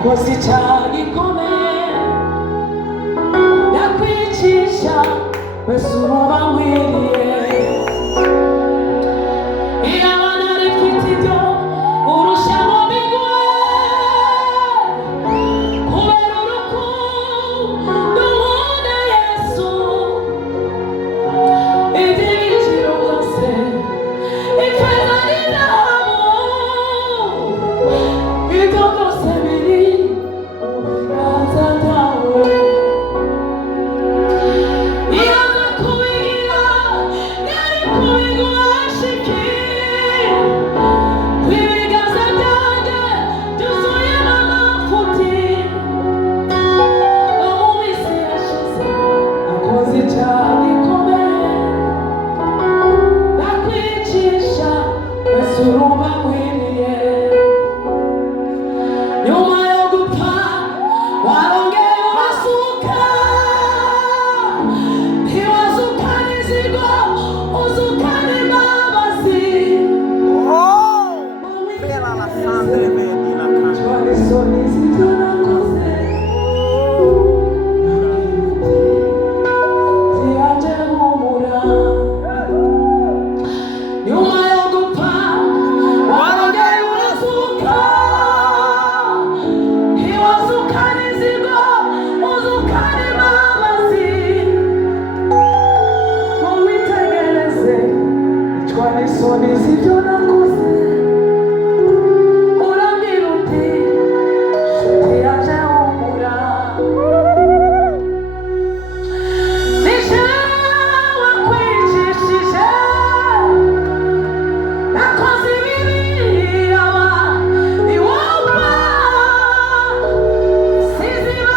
yakoze icyaha gikomeye yakwicisha wese uruba nkwiriye iyo abana rifite ibyo urushaho biguye kubera urukundo nkunda Yesu iby'igiciro byose ifeza n'inzahabu ibyo byose biri mu biganza byawe iyo aza kubigira yari kubiguhesha iki ibiganza byanjye byuzuyemo amafuti no mu minsi yashize nakoze icyaha gikomeye nakwicisha wese urumva nkwiriye nyuma yo gupfa warongeye urasuka ntiwazukana inzigo uzukana imbabazi Pela la sangre vedi la canna. twari isoni z'ibyo nakoze ziyaje humura nyuma yo gupfa warongeye urasuka ntiwazukana inzigo uzukana imbabazi ntuwitegereze icwa n'isoni z'ibyo nakoze urambwira uti nshuti yaje humura nije wakwicishije nakoze ibibi aba iwumva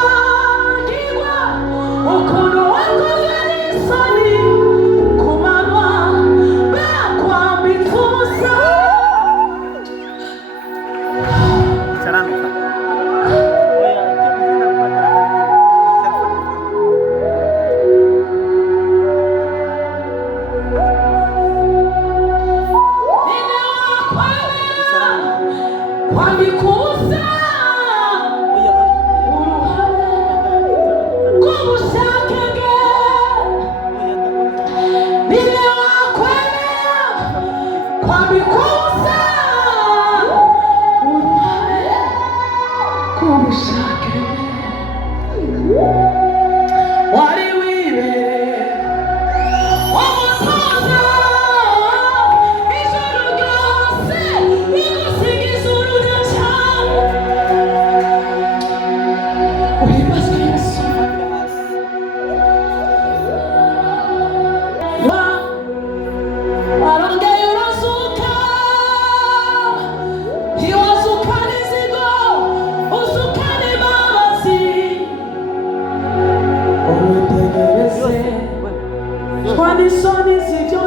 sizibagirwa ukuntu wakoze n'isoni ku manywa bakwambitse ubusa Saranno fatte. ninde wakwemera kwambika ubusa uruhare rw'ubushake bwe ninde wakwemera kwambika ubusa uruhare rw'ubushake bwe wari wibereye umutoza ijoro ryose rigusigiza urudacyane uhimbazwe Yesu warongeye urazuka ntiwazukana inzigo uzukana imbabazi uwitegereze twa n'isoni z'ibyo